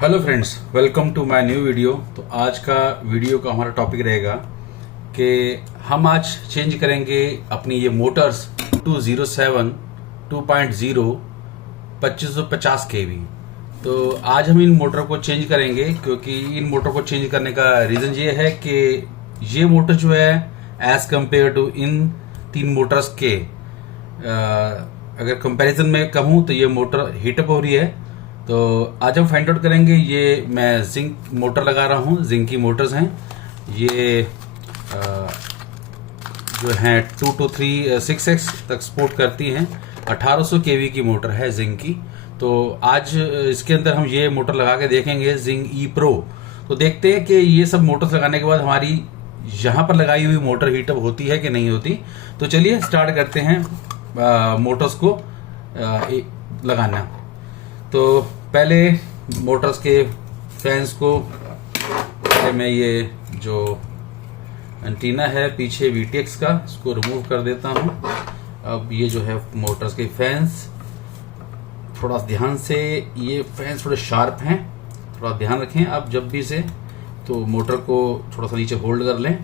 Hello friends, welcome to my new video. तो आज का वीडियो का हमारा टॉपिक रहेगा कि हम आज चेंज करेंगे अपनी ये मोटर्स 207 2.0 2550 केवी। तो आज हम इन मोटर को चेंज करेंगे क्योंकि इन मोटर को चेंज करने का रीज़न ये है कि ये मोटर जो है एज कम्पेयर टू इन तीन मोटर्स के अगर कंपैरिजन में कहूँ तो ये मोटर हीटअप हो रही है। तो आज हम फाइंड आउट करेंगे। ये मैं जिंक मोटर लगा रहा हूँ, जिंक की मोटर्स हैं ये जो हैं 2 to 3 6x तक सपोर्ट करती हैं। 1800 केवी की मोटर है जिंक की। तो आज इसके अंदर हम ये मोटर लगा के देखेंगे जिंक ई प्रो। तो देखते हैं कि ये सब मोटर्स लगाने के बाद हमारी यहाँ पर लगाई हुई मोटर हीटअप होती है कि नहीं होती। तो चलिए स्टार्ट करते हैं मोटर्स को लगाना। तो पहले मोटर्स के फैंस को पहले मैं ये जो एंटीना है पीछे वीटीएक्स का इसको रिमूव कर देता हूँ। अब ये जो है मोटर्स के फैंस, थोड़ा ध्यान से, ये फैंस थोड़े शार्प हैं, थोड़ा ध्यान रखें आप जब भी से। तो मोटर को थोड़ा सा नीचे होल्ड कर लें।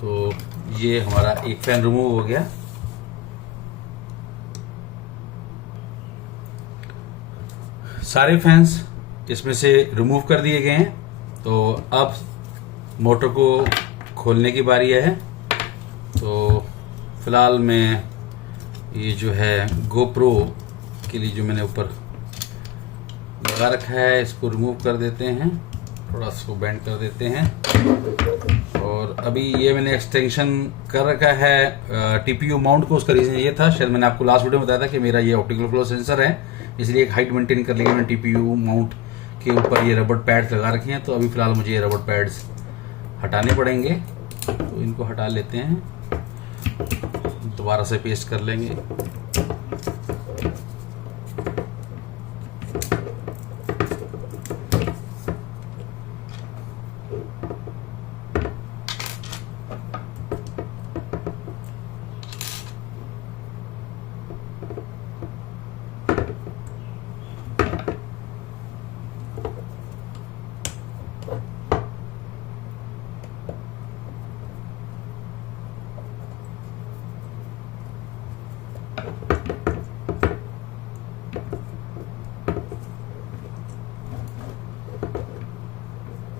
तो ये हमारा एक फैन रिमूव हो गया। सारे फैंस इसमें से रिमूव कर दिए गए हैं। तो अब मोटर को खोलने की बारी है। तो फिलहाल मैं ये जो है गोप्रो के लिए जो मैंने ऊपर लगा रखा है इसको रिमूव कर देते हैं, थोड़ा इसको बेंड कर देते हैं। और अभी ये मैंने एक्सटेंशन कर रखा है टीपीयू माउंट को। उसका रीज़न ये था, शायद मैंने आपको लास्ट वीडियो में बताया था कि मेरा ये ऑप्टिकल फ्लो सेंसर है, इसलिए एक हाइट मेंटेन कर लिया मैंने टीपीयू माउंट के ऊपर ये रबर पैड्स लगा रखे हैं। तो अभी फ़िलहाल मुझे ये रबर पैड्स हटाने पड़ेंगे। तो इनको हटा लेते हैं, दोबारा से पेस्ट कर लेंगे।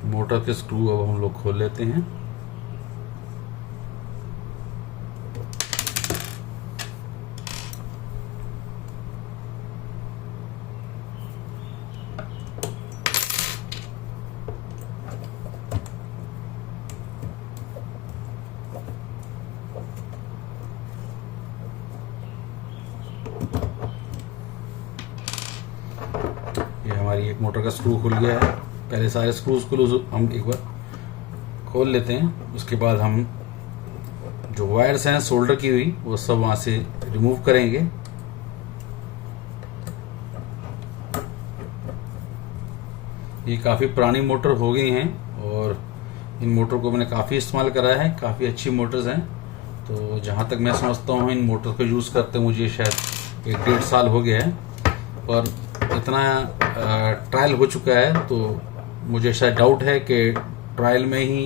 मोटर के स्क्रू अब हम लोग खोल लेते हैं। ये हमारी एक मोटर का स्क्रू खुल गया है। पहले सारे स्क्रूज को हम एक बार खोल लेते हैं, उसके बाद हम जो वायर्स हैं सोल्डर की हुई वो सब वहाँ से रिमूव करेंगे। ये काफ़ी पुरानी मोटर हो गई हैं और इन मोटर को मैंने काफ़ी इस्तेमाल करा है, काफ़ी अच्छी मोटर्स हैं। तो जहाँ तक मैं समझता हूँ इन मोटर को यूज़ करते मुझे शायद 1-1.5 साल हो गया है। पर इतना ट्रायल हो चुका है तो मुझे शायद डाउट है कि ट्रायल में ही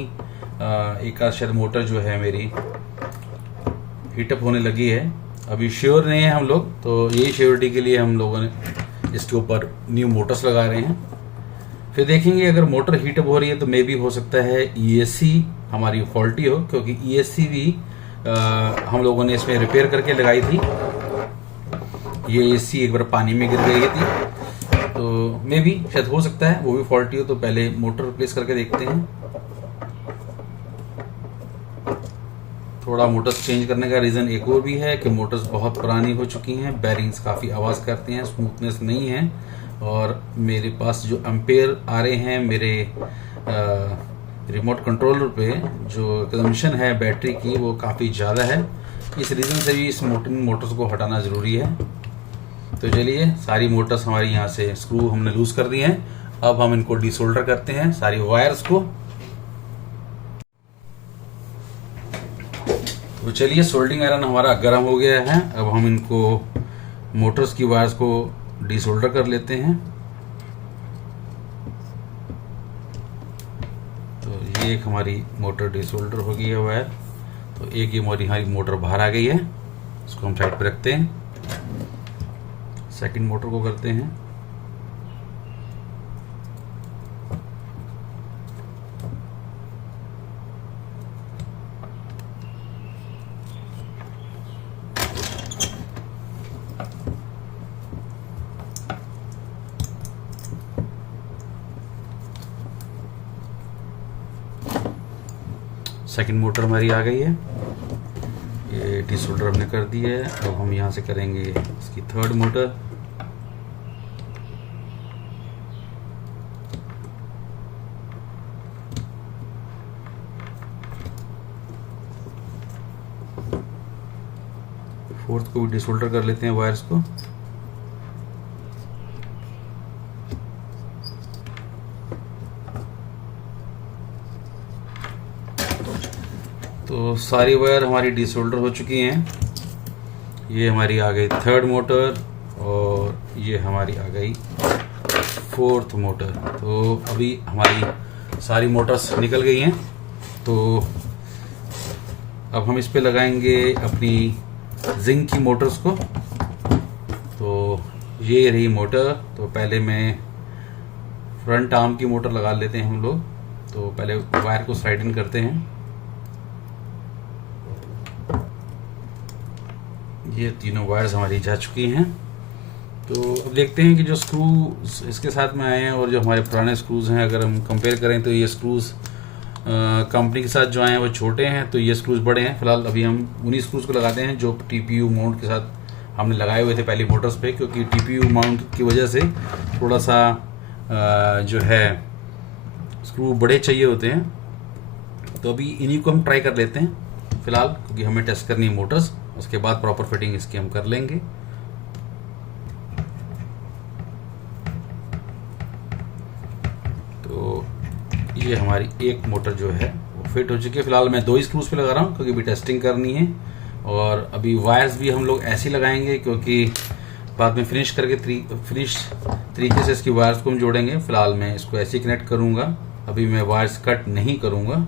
एक आध शायद मोटर जो है मेरी हीटअप होने लगी है। अभी श्योर नहीं है हम लोग, तो यही श्योरिटी के लिए हम लोगों ने इसके ऊपर न्यू मोटर्स लगा रहे हैं। फिर देखेंगे अगर मोटर हीटअप हो रही है तो मे भी हो सकता है ईएससी हमारी फॉल्टी हो, क्योंकि ईएससी भी हम लोगों ने इसमें रिपेयर करके लगाई थी। ये एसी एक बार पानी में गिर गई थी, तो मे भी शायद हो सकता है वो भी फॉल्टी हो। तो पहले मोटर रिप्लेस करके देखते हैं। थोड़ा मोटर्स चेंज करने का रीज़न एक और भी है कि मोटर्स बहुत पुरानी हो चुकी हैं, बैरिंग्स काफ़ी आवाज़ करते हैं, स्मूथनेस नहीं है। और मेरे पास जो एम्पेयर आ रहे हैं मेरे रिमोट कंट्रोलर पे, जो कंजम्पशन है बैटरी की वो काफ़ी ज़्यादा है। इस रीज़न से भी इस मोटर्स को हटाना ज़रूरी है। तो चलिए, सारी मोटर्स हमारी यहाँ से स्क्रू हमने लूज कर दिए हैं। अब हम इनको डिसोल्डर करते हैं सारी वायर्स को। तो चलिए, सोल्डरिंग आयरन हमारा गर्म हो गया है। अब हम इनको मोटर्स की वायर्स को डिसोल्डर कर लेते हैं। तो ये एक हमारी मोटर डिसोल्डर हो गई है वायर। तो एक ये हमारी मोटर बाहर आ गई है, इसको हम साइड पे रखते हैं। सेकंड मोटर को करते हैं। सेकंड मोटर हमारी आ गई है, ये डिसोल्डर हमने कर दी है। अब हम यहाँ से करेंगे इसकी थर्ड मोटर। फोर्थ को भी डिसोल्डर कर लेते हैं वायर्स को। तो सारी वायर हमारी डिसोल्डर हो चुकी हैं। ये हमारी आ गई थर्ड मोटर और ये हमारी आ गई फोर्थ मोटर। तो अभी हमारी सारी मोटर्स निकल गई हैं। तो अब हम इस पे लगाएंगे अपनी जिंक की मोटर्स को। तो ये रही मोटर। तो पहले मैं फ्रंट आर्म की मोटर लगा लेते हैं हम लोग। तो पहले वायर को साइड इन करते हैं। ये तीनों वायर्स हमारी जा चुकी हैं। तो अब देखते हैं कि जो स्क्रू इसके साथ में आए हैं और जो हमारे पुराने स्क्रूज हैं, अगर हम कंपेयर करें तो ये स्क्रूज कंपनी के साथ जो आए हैं वो छोटे हैं, तो ये स्क्रूज बड़े हैं। फिलहाल अभी हम उन्हीं स्क्रूज को लगाते हैं जो टीपीयू माउंट के साथ हमने लगाए हुए थे पहली मोटर्स पे, क्योंकि टीपीयू माउंट की वजह से थोड़ा सा जो है स्क्रू बड़े चाहिए होते हैं। तो अभी इन्हीं को हम ट्राई कर लेते हैं फिलहाल, क्योंकि हमें टेस्ट करनी है मोटर्स। उसके बाद प्रॉपर फिटिंग इसकी हम कर लेंगे। तो ये हमारी एक मोटर जो है वो फिट हो चुकी है। फिलहाल मैं 2 स्क्रूज पे लगा रहा हूँ क्योंकि अभी टेस्टिंग करनी है। और अभी वायर्स भी हम लोग ऐसे ही लगाएंगे, क्योंकि बाद में फिनिश करके फिनिश तरीके से इसकी वायर्स को हम जोड़ेंगे। फिलहाल मैं इसको ऐसे ही कनेक्ट करूँगा, अभी मैं वायर्स कट नहीं करूँगा।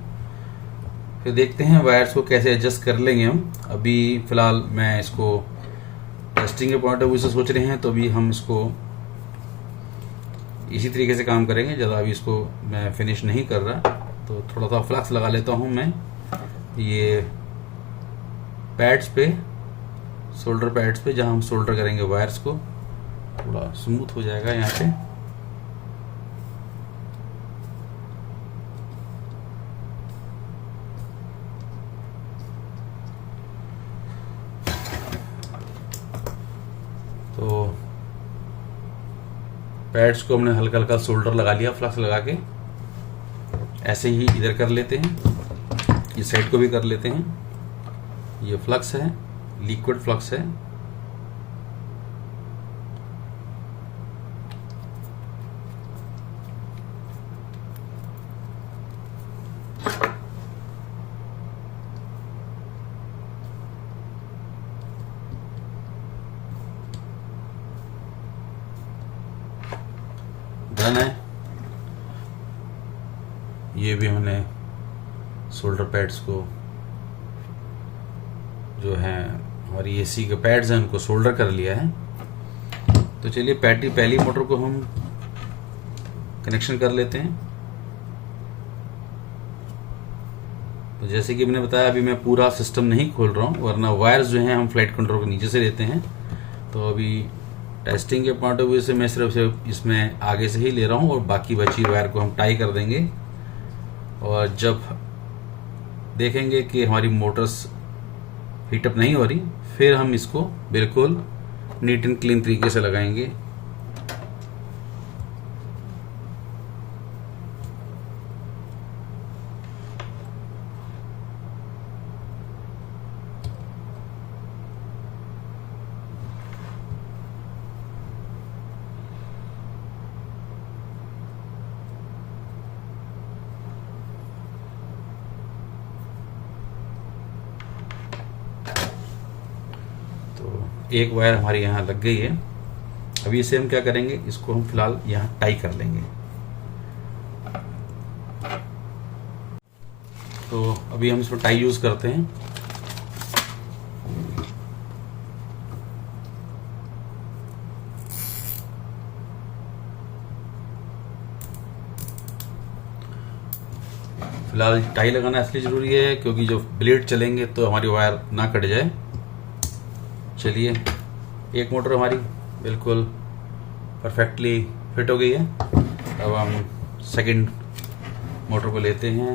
फिर देखते हैं वायर्स को कैसे एडजस्ट कर लेंगे हम। अभी फिलहाल मैं इसको टेस्टिंग के पॉइंट ऑफ व्यू से सोच रहे हैं, तो अभी हम इसको इसी तरीके से काम करेंगे। ज़्यादा अभी इसको मैं फिनिश नहीं कर रहा। तो थोड़ा सा फ्लक्स लगा लेता हूँ मैं ये पैड्स पे, शोल्डर पैड्स पे, जहाँ हम शोल्डर करेंगे वायर्स को। थोड़ा स्मूथ हो जाएगा यहाँ पे। तो पैड्स को हमने हल्का हल्का शोल्डर लगा लिया फ्लक्स लगा के। ऐसे ही इधर कर लेते हैं, इस साइड को भी कर लेते हैं। ये फ्लक्स है, लिक्विड फ्लक्स है। डन है। ये भी हमने शोल्डर पैड्स को जो है हमारी एसी के पैड्स हैं उनको शोल्डर कर लिया है। तो चलिए पहली मोटर को हम कनेक्शन कर लेते हैं। तो जैसे कि मैंने बताया, अभी मैं पूरा सिस्टम नहीं खोल रहा हूँ, वरना वायर्स जो हैं हम फ्लाइट कंट्रोल के नीचे से लेते हैं। तो अभी टेस्टिंग के पॉइंट ऑफ व्यू से मैं सिर्फ इसमें आगे से ही ले रहा हूँ और बाकी बची वायर को हम टाई कर देंगे। और जब देखेंगे कि हमारी मोटर्स हीटअप नहीं हो रही, फिर हम इसको बिल्कुल नीट एंड क्लीन तरीके से लगाएंगे। एक वायर हमारी यहाँ लग गई है। अभी इसे हम क्या करेंगे, इसको हम फिलहाल यहाँ टाई कर लेंगे। तो अभी हम इसमें टाई यूज़ करते हैं। फिलहाल टाई लगाना इसलिए ज़रूरी है क्योंकि जो ब्लेड चलेंगे तो हमारी वायर ना कट जाए। चलिए, एक मोटर हमारी बिल्कुल परफेक्टली फिट हो गई है। अब हम सेकंड मोटर को लेते हैं।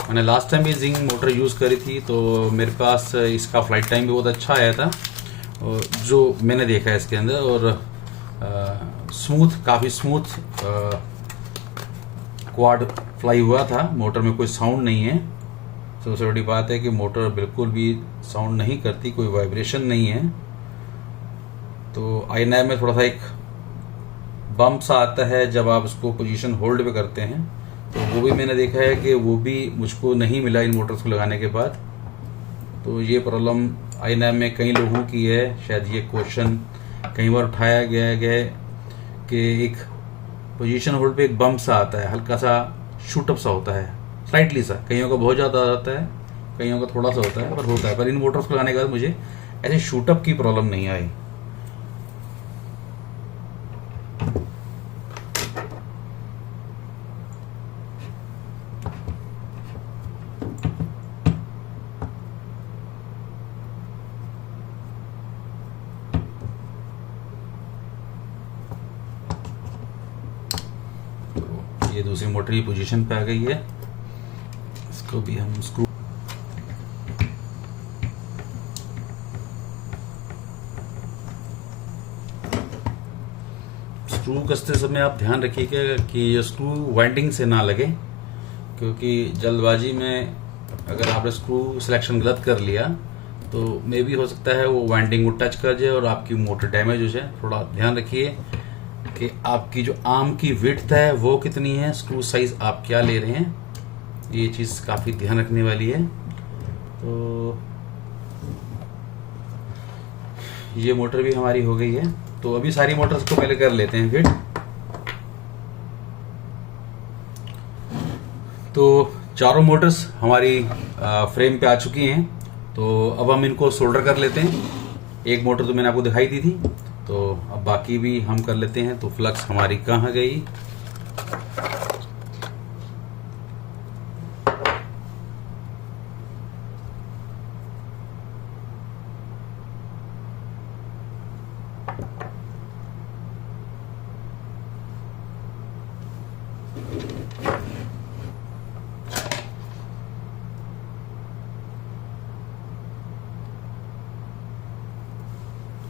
मैंने लास्ट टाइम भी जिंक मोटर यूज़ करी थी तो मेरे पास इसका फ्लाइट टाइम भी बहुत अच्छा आया था, और जो मैंने देखा है इसके अंदर, और काफ़ी स्मूथ क्वाड फ्लाई हुआ था। मोटर में कोई साउंड नहीं है। सबसे बड़ी बात है कि मोटर बिल्कुल भी साउंड नहीं करती, कोई वाइब्रेशन नहीं है। तो i9 में थोड़ा सा एक बम्प सा आता है जब आप उसको पोजीशन होल्ड पे करते हैं, तो वो भी मैंने देखा है कि वो भी मुझको नहीं मिला इन मोटर्स को लगाने के बाद। तो ये प्रॉब्लम i9 में कई लोगों की है। शायद ये क्वेश्चन कई बार उठाया गया है कि एक पोजीशन होल्ड पे एक बम्प सा आता है, हल्का सा शूटअप सा होता है, स्लाइटली सा। कईयों का बहुत ज़्यादा आता है, कईयों का थोड़ा सा होता है, पर होता है। पर इन मोटर्स को लगाने के बाद मुझे ऐसे शूटअप की प्रॉब्लम नहीं आई। ये दूसरी मोटर की पोजीशन पे आ गई है। इसको भी हम स्क्रू कसते समय आप ध्यान रखिएगा कि ये स्क्रू वाइंडिंग से ना लगे, क्योंकि जल्दबाजी में अगर आपने स्क्रू सिलेक्शन गलत कर लिया तो मे भी हो सकता है वो वाइंडिंग को टच कर जाए और आपकी मोटर डैमेज हो जाए। थोड़ा ध्यान रखिए कि आपकी जो आर्म की विड्थ है वो कितनी है, स्क्रू साइज आप क्या ले रहे हैं, ये चीज़ काफ़ी ध्यान रखने वाली है। तो ये मोटर भी हमारी हो गई है। तो अभी सारी मोटर्स को पहले कर लेते हैं फिट। तो चारों मोटर्स हमारी फ्रेम पे आ चुकी हैं। तो अब हम इनको सोल्डर कर लेते हैं। एक मोटर तो मैंने आपको दिखाई दी थी, तो अब बाकी भी हम कर लेते हैं। तो फ्लक्स हमारी कहाँ गई,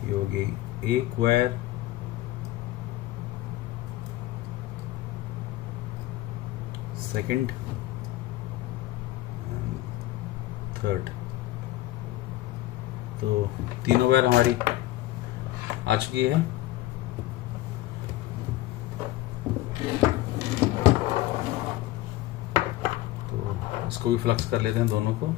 ये हो गई एक वायर, सेकंड, थर्ड। तो तीनों वायर हमारी आ चुकी है। तो इसको भी फ्लक्स कर लेते हैं दोनों को।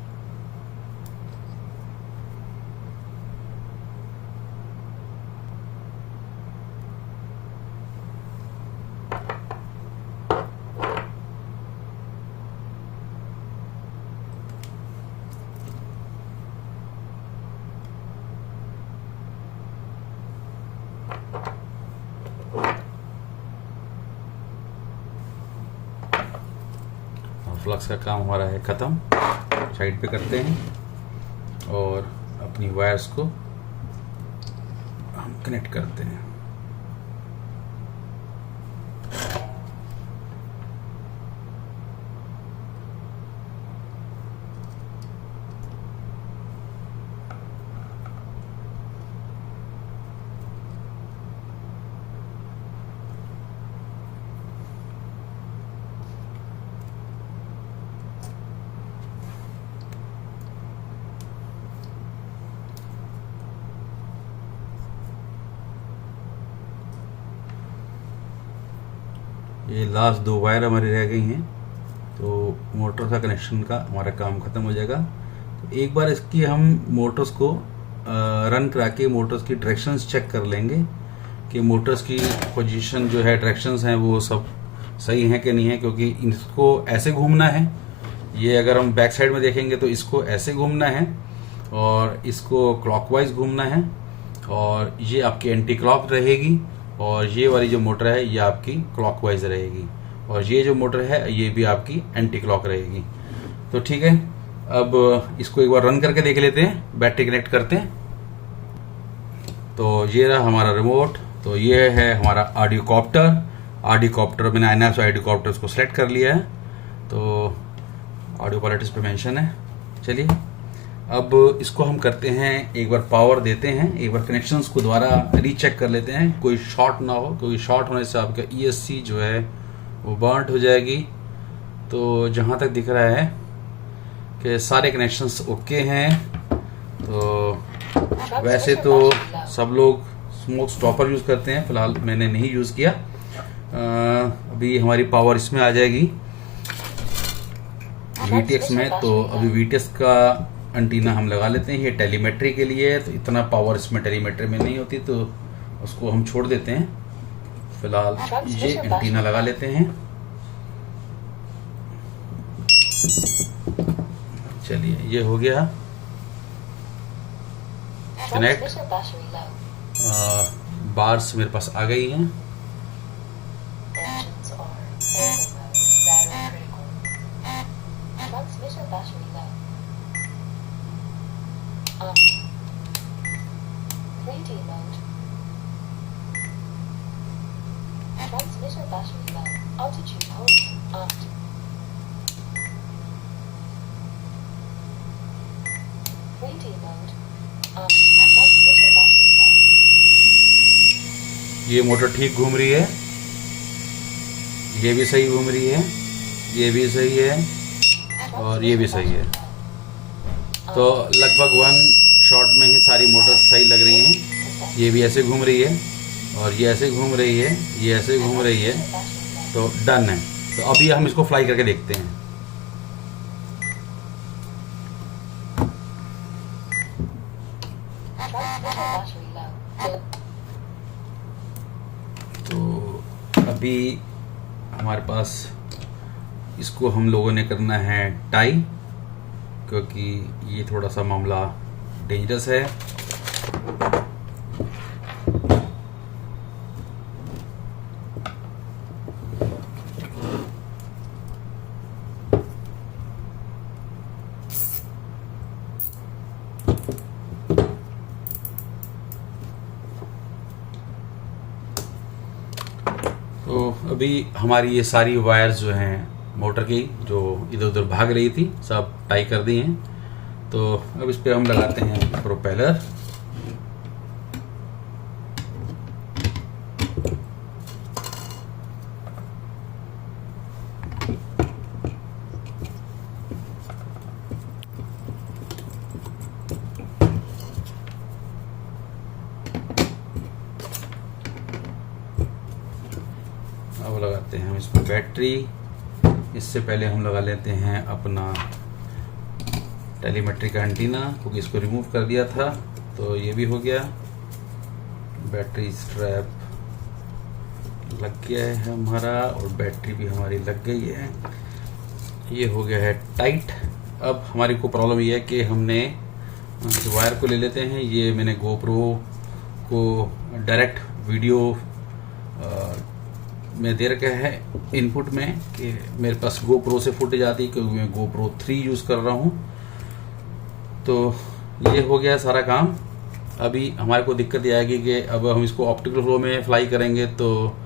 फ्लक्स का काम हमारा है ख़त्म। साइड पे करते हैं और अपनी वायर्स को हम कनेक्ट करते हैं। ये लास्ट दो वायर हमारी रह गई हैं, तो मोटर का कनेक्शन का हमारा काम ख़त्म हो जाएगा। तो एक बार इसकी हम मोटर्स को रन करा के मोटर्स की डायरेक्शंस चेक कर लेंगे कि मोटर्स की पोजीशन जो है, डायरेक्शंस हैं वो सब सही हैं कि नहीं है, क्योंकि इसको ऐसे घूमना है। ये अगर हम बैक साइड में देखेंगे तो इसको ऐसे घूमना है और इसको क्लॉकवाइज घूमना है, और ये आपकी एंटी क्लॉक रहेगी, और ये वाली जो मोटर है ये आपकी क्लॉकवाइज रहेगी, और ये जो मोटर है ये भी आपकी एंटी क्लॉक रहेगी। तो ठीक है, अब इसको एक बार रन करके देख लेते हैं, बैटरी कनेक्ट करते हैं। तो ये रहा हमारा रिमोट। तो ये है हमारा ऑडियो कॉप्टर। मैंने आईनैप्स ऑडियो कॉप्टर को सेलेक्ट कर लिया है, तो ऑडियो क्वालिटी पे मेंशन है। चलिए अब इसको हम करते हैं, एक बार पावर देते हैं, एक बार कनेक्शंस को दोबारा रीचेक कर लेते हैं, कोई शॉर्ट ना हो, क्योंकि शॉर्ट होने से आपका ESC जो है वो बर्न्ट हो जाएगी। तो जहाँ तक दिख रहा है कि सारे कनेक्शंस ओके हैं। तो वैसे तो सब लोग स्मोक स्टॉपर यूज़ करते हैं, फिलहाल मैंने नहीं यूज़ किया। अभी हमारी पावर इसमें आ जाएगी VTX में। तो अभी VTX का एंटीना हम लगा लेते हैं, ये टेलीमेट्री के लिए है, तो इतना पावर इसमें टेलीमेट्री में नहीं होती, तो उसको हम छोड़ देते हैं। फिलहाल ये एंटीना लगा लेते हैं। चलिए ये हो गया कनेक्ट। बार्स मेरे पास आ गई हैं। Transmitter battery low. Altitude hold. Aft. 3D mode. Aft. Transmitter battery low. ये मोटर ठीक घूम रही है, ये भी सही घूम रही है, ये भी सही है, और ये भी सही है। तो लगभग वन शॉट में ही सारी मोटर्स सही लग रही हैं। ये भी ऐसे घूम रही है, और ये ऐसे घूम रही है, ये ऐसे घूम रही है, तो डन है। तो अभी हम इसको फ्लाई करके देखते हैं। तो अभी हमारे पास इसको हम लोगों ने करना है टाई, क्योंकि ये थोड़ा सा मामला डेंजरस है। तो अभी हमारी ये सारी वायर्स जो हैं मोटर की, जो इधर उधर भाग रही थी, सब टाई कर दी हैं। तो अब इस पे हम लगाते हैं प्रोपेलर। अब लगाते हैं हम इस पर बैटरी। इससे पहले हम लगा लेते हैं अपना टेलीमेट्री का एंटीना, क्योंकि इसको रिमूव कर दिया था। तो ये भी हो गया। बैटरी स्ट्रैप लग गया है हमारा, और बैटरी भी हमारी लग गई है। ये हो गया है टाइट। अब हमारी को प्रॉब्लम ये है कि हमने वायर को ले लेते हैं। ये मैंने गोप्रो को डायरेक्ट वीडियो में दे रखा है इनपुट में, कि मेरे पास GoPro से फुटेज आती है, क्योंकि मैं GoPro 3 यूज़ कर रहा हूँ। तो ये हो गया सारा काम। अभी हमारे को दिक्कत ये आएगी कि अब हम इसको ऑप्टिकल फ्लो में फ्लाई करेंगे, तो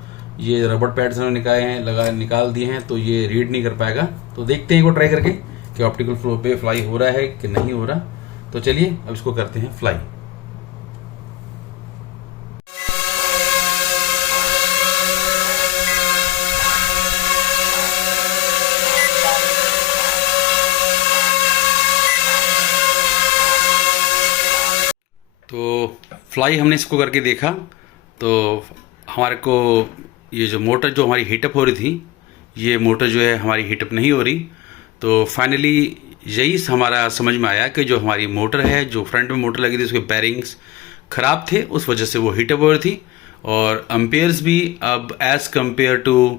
ये रबर पैड्स हमने निकाल दिए हैं, तो ये रीड नहीं कर पाएगा। तो देखते हैं, को ट्राई करके कि ऑप्टिकल फ्लो पे फ्लाई हो रहा है कि नहीं हो रहा। तो चलिए अब इसको करते हैं फ्लाई। तो फ्लाई हमने इसको करके देखा, तो हमारे को ये जो मोटर जो हमारी हीटअप हो रही थी, ये मोटर जो है हमारी हीटअप नहीं हो रही। तो फाइनली यही हमारा समझ में आया कि जो हमारी मोटर है, जो फ्रंट में मोटर लगी थी, उसके बैरिंग्स ख़राब थे, उस वजह से वो हीट अप हो रही थी। और अम्पेयर्स भी अब एज़ कम्पेयर टू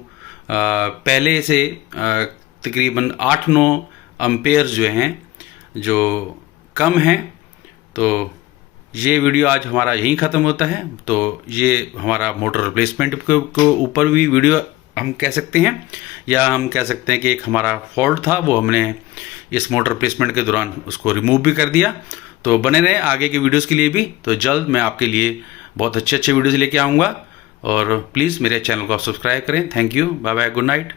पहले से तकरीबन 8-9 अम्पेयर्स जो हैं जो कम हैं। तो ये वीडियो आज हमारा यहीं ख़त्म होता है। तो ये हमारा मोटर रिप्लेसमेंट के ऊपर भी वीडियो हम कह सकते हैं, या हम कह सकते हैं कि एक हमारा फॉल्ट था, वो हमने इस मोटर रिप्लेसमेंट के दौरान उसको रिमूव भी कर दिया। तो बने रहे आगे के वीडियोस के लिए भी। तो जल्द मैं आपके लिए बहुत अच्छे वीडियोस लेके आऊँगा, और प्लीज़ मेरे चैनल को आप सब्सक्राइब करें। Thank you, bye bye, good night.